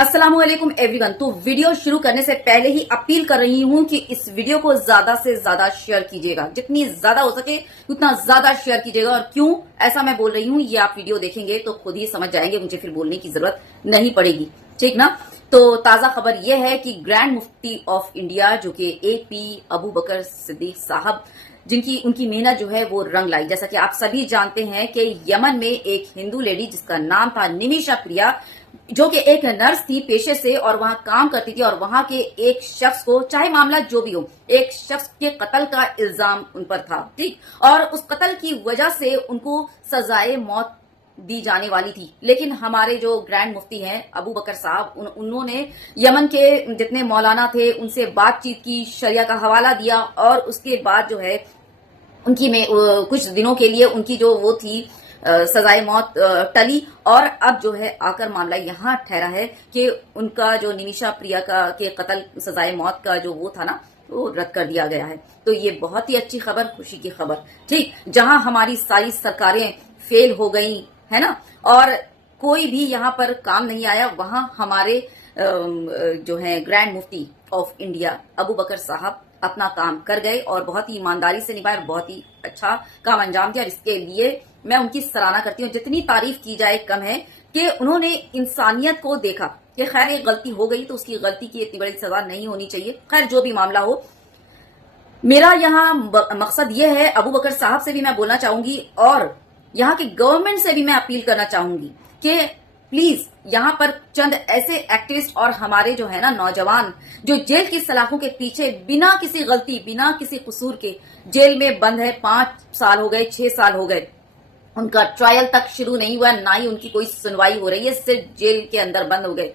अस्सलामुअलैकुम एवरीवन। तो वीडियो शुरू करने से पहले ही अपील कर रही हूं कि इस वीडियो को ज्यादा से ज्यादा शेयर कीजिएगा, जितनी ज्यादा हो सके उतना ज्यादा शेयर कीजिएगा। और क्यों ऐसा मैं बोल रही हूं ये आप वीडियो देखेंगे तो खुद ही समझ जाएंगे, मुझे फिर बोलने की जरूरत नहीं पड़ेगी, ठीक ना। तो ताजा खबर यह है कि ग्रैंड मुफ्ती ऑफ इंडिया जो कि AP अबू बकर सिद्दीक साहब, जिनकी उनकी मेहनत जो है वो रंग लाई। जैसा कि आप सभी जानते हैं कि यमन में एक हिंदू लेडी जिसका नाम था निमिषा प्रिया, जो कि एक नर्स थी पेशे से और वहां काम करती थी, और वहां के एक शख्स को, चाहे मामला जो भी हो, एक शख्स के कत्ल का इल्जाम उन पर था, ठीक। और उस कत्ल की वजह से उनको सजाए मौत दी जाने वाली थी। लेकिन हमारे जो ग्रैंड मुफ्ती हैं अबू बकर साहब, उन्होंने यमन के जितने मौलाना थे उनसे बातचीत की, शरिया का हवाला दिया, और उसके बाद जो है उनकी में कुछ दिनों के लिए उनकी जो वो थी सजाए मौत टली। और अब जो है आकर मामला यहाँ ठहरा है कि उनका जो निमिषा प्रिया के कत्ल सजाए मौत का जो वो था ना, वो रद्द कर दिया गया है। तो ये बहुत ही अच्छी खबर, खुशी की खबर, ठीक। जहां हमारी सारी सरकारें फेल हो गई है ना, और कोई भी यहाँ पर काम नहीं आया, वहां हमारे जो है ग्रैंड मुफ्ती ऑफ इंडिया अबू बकर साहब अपना काम कर गए और बहुत ही ईमानदारी से निभाए, बहुत ही अच्छा काम अंजाम दिया। इसके लिए मैं उनकी सराहना करती हूँ। जितनी तारीफ की जाए कम है कि उन्होंने इंसानियत को देखा कि खैर एक गलती हो गई तो उसकी गलती की इतनी बड़ी सजा नहीं होनी चाहिए। खैर जो भी मामला हो, मेरा यहाँ मकसद ये है, अबू बकर साहब से भी मैं बोलना चाहूंगी और यहाँ की गवर्नमेंट से भी मैं अपील करना चाहूंगी कि प्लीज यहाँ पर चंद ऐसे एक्टिविस्ट और हमारे जो है ना नौजवान जो जेल की सलाखों के पीछे बिना किसी गलती, बिना किसी कसूर के जेल में बंद है, 5 साल हो गए, 6 साल हो गए, उनका ट्रायल तक शुरू नहीं हुआ, ना ही उनकी कोई सुनवाई हो रही है, सिर्फ जेल के अंदर बंद हो गए।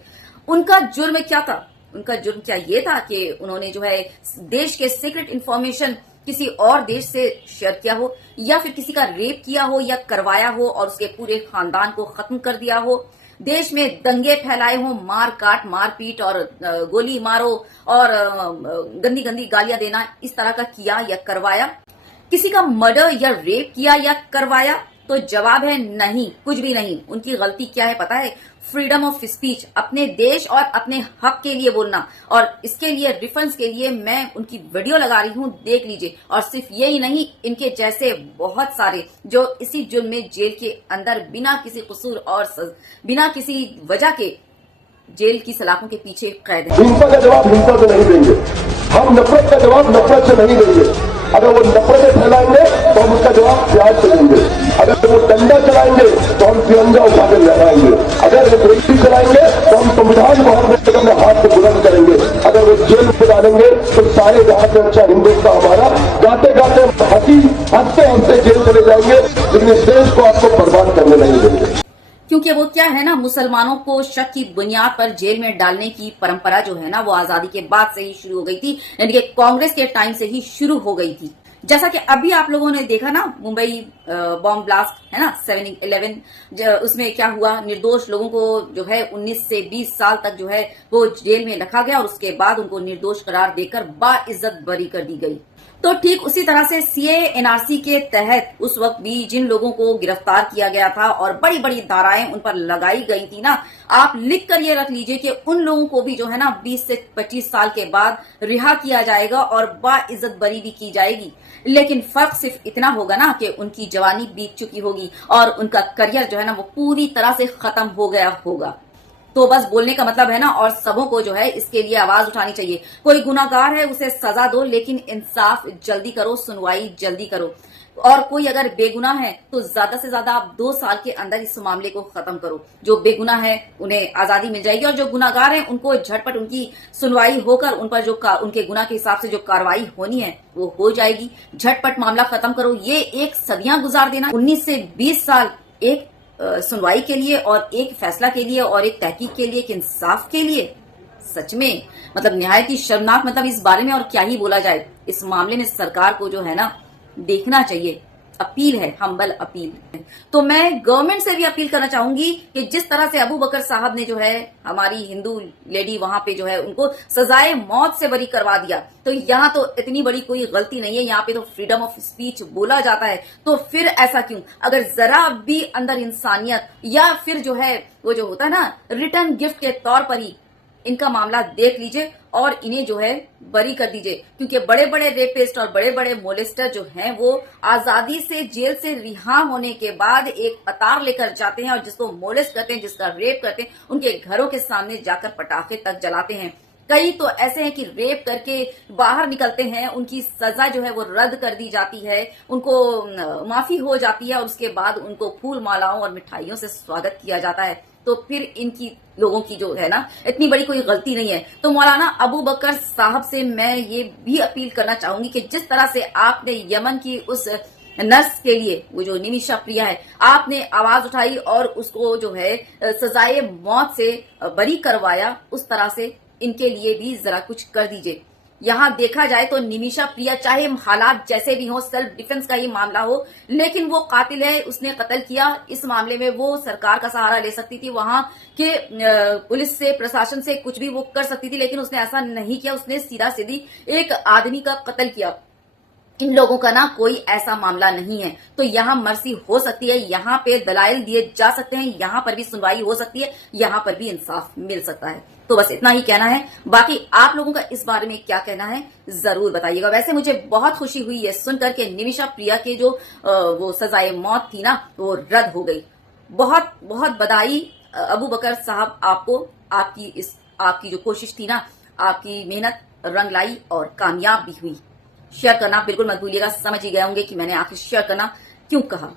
उनका जुर्म क्या था? उनका जुर्म क्या ये था कि उन्होंने जो है देश के सीक्रेट इंफॉर्मेशन किसी और देश से शेयर किया हो, या फिर किसी का रेप किया हो या करवाया हो और उसके पूरे खानदान को खत्म कर दिया हो, देश में दंगे फैलाए हो, मार काट, मारपीट और गोली मारो और गंदी गंदी गालियां देना, इस तरह का किया या करवाया, किसी का मर्डर या रेप किया या करवाया? तो जवाब है नहीं, कुछ भी नहीं। उनकी गलती क्या है पता है? फ्रीडम ऑफ स्पीच, अपने देश और अपने हक के लिए बोलना। और इसके लिए रेफरेंस के लिए मैं उनकी वीडियो लगा रही हूं, देख लीजिए। और सिर्फ यही नहीं, इनके जैसे बहुत सारे जो इसी जुर्म में जेल के अंदर बिना किसी कसूर और बिना किसी वजह के जेल की सलाखों के पीछे कैद है। हिंसा का जवाब हिंसा से नहीं देंगे, हम नफरत का जवाब नफरत से नहीं देंगे। अगर वो नफरतें फैलाएंगे तो हम उसका जवाब प्याज से देंगे। अगर वो डंडा चलाएंगे तो हम तिरंगा उठाकर लहराएंगे। अगर वो गोली चलाएंगे तो हम संविधान को हर हाथ से बुलंद करेंगे। अगर वो जेल में डालेंगे तो सारे जहां से अच्छा हिंदुस्तान हमारा, गाते गाते हंसते हंसते जेल चले जाएंगे, लेकिन इस देश को आपको बर्बाद करने नहीं देंगे। क्योंकि वो क्या है ना, मुसलमानों को शक की बुनियाद पर जेल में डालने की परंपरा जो है ना, वो आजादी के बाद से ही शुरू हो गई थी, यानी कि कांग्रेस के टाइम से ही शुरू हो गई थी। जैसा कि अभी आप लोगों ने देखा ना, मुंबई बॉम्ब ब्लास्ट है ना, 7/11, उसमें क्या हुआ, निर्दोष लोगों को जो है 19 से 20 साल तक जो है वो जेल में रखा गया और उसके बाद उनको निर्दोष करार देकर बाइज्जत बरी कर दी गई। तो ठीक उसी तरह से CAA NRC के तहत उस वक्त भी जिन लोगों को गिरफ्तार किया गया था और बड़ी बड़ी धाराएं उन पर लगाई गई थी ना, आप लिख कर ये रख लीजिए कि उन लोगों को भी जो है ना 20 से 25 साल के बाद रिहा किया जाएगा और बाइज्जत बरी भी की जाएगी। लेकिन फर्क सिर्फ इतना होगा ना कि उनकी जवानी बीत चुकी होगी और उनका करियर जो है ना वो पूरी तरह से खत्म हो गया होगा। तो बस बोलने का मतलब है ना, और सबों को जो है इसके लिए आवाज उठानी चाहिए। कोई गुनाहगार है उसे सजा दो, लेकिन इंसाफ जल्दी करो, सुनवाई जल्दी करो। और कोई अगर बेगुनाह है तो ज्यादा से ज्यादा आप 2 साल के अंदर इस मामले को खत्म करो। जो बेगुनाह है उन्हें आजादी मिल जाएगी और जो गुनाहगार हैं उनको झटपट उनकी सुनवाई होकर उन पर जो उनके गुनाह के हिसाब से जो कार्रवाई होनी है वो हो जाएगी। झटपट मामला खत्म करो। ये एक सदियां गुजार देना, 19 से 20 साल एक सुनवाई के लिए और एक फैसला के लिए और एक तहकीक के लिए, एक इंसाफ के लिए, सच में मतलब निहायत ही शर्मनाक। मतलब इस बारे में और क्या ही बोला जाए। इस मामले में सरकार को जो है ना देखना चाहिए अपील है, हम्बल अपील है। तो मैं गवर्नमेंट से भी अपील करना चाहूंगी कि जिस तरह से अबू बकर साहब ने जो है हमारी हिंदू लेडी वहां पे जो है उनको सजाए मौत से बरी करवा दिया, तो यहाँ तो इतनी बड़ी कोई गलती नहीं है, यहाँ पे तो फ्रीडम ऑफ स्पीच बोला जाता है, तो फिर ऐसा क्यों? अगर जरा भी अंदर इंसानियत या फिर जो है वो जो होता है ना रिटर्न गिफ्ट के तौर पर ही इनका मामला देख लीजिए और इन्हें जो है बरी कर दीजिए, क्योंकि बड़े बड़े रेपिस्ट और बड़े बड़े मोलेस्टर जो हैं वो आजादी से जेल से रिहा होने के बाद एक कतार लेकर जाते हैं और जिसको मोलेस्ट करते हैं, जिसका रेप करते हैं, उनके घरों के सामने जाकर पटाखे तक जलाते हैं। कई तो ऐसे हैं कि रेप करके बाहर निकलते हैं, उनकी सजा जो है वो रद्द कर दी जाती है, उनको माफी हो जाती है और उसके बाद उनको फूल मालाओं और मिठाइयों से स्वागत किया जाता है। तो फिर इनकी लोगों की जो है ना इतनी बड़ी कोई गलती नहीं है। तो मौलाना अबू बकर साहब से मैं ये भी अपील करना चाहूंगी कि जिस तरह से आपने यमन की उस नर्स के लिए, वो जो निमिषा प्रिया है, आपने आवाज उठाई और उसको जो है सजाए मौत से बरी करवाया, उस तरह से इनके लिए भी जरा कुछ कर दीजिए। यहाँ देखा जाए तो निमिषा प्रिया चाहे हालात जैसे भी हो, सेल्फ डिफेंस का ही मामला हो, लेकिन वो कातिल है, उसने कत्ल किया। इस मामले में वो सरकार का सहारा ले सकती थी, वहां के पुलिस से, प्रशासन से कुछ भी वो कर सकती थी, लेकिन उसने ऐसा नहीं किया। उसने सीधा सीधी एक आदमी का कत्ल किया। इन लोगों का ना कोई ऐसा मामला नहीं है, तो यहाँ मर्सी हो सकती है, यहाँ पे दलाइल दिए जा सकते हैं, यहाँ पर भी सुनवाई हो सकती है, यहाँ पर भी इंसाफ मिल सकता है। तो बस इतना ही कहना है। बाकी आप लोगों का इस बारे में क्या कहना है जरूर बताइएगा। वैसे मुझे बहुत खुशी हुई है सुनकर के निमिषा प्रिया के जो वो सजाए मौत थी ना वो रद्द हो गई। बहुत बहुत बधाई अबू बकर साहब आपको, आपकी जो कोशिश थी ना, आपकी मेहनत रंग लाई और कामयाब भी हुई। शेयर करना बिल्कुल मत भूलिएगा। समझ ही गए होंगे कि मैंने आखिर शेयर करना क्यों कहा।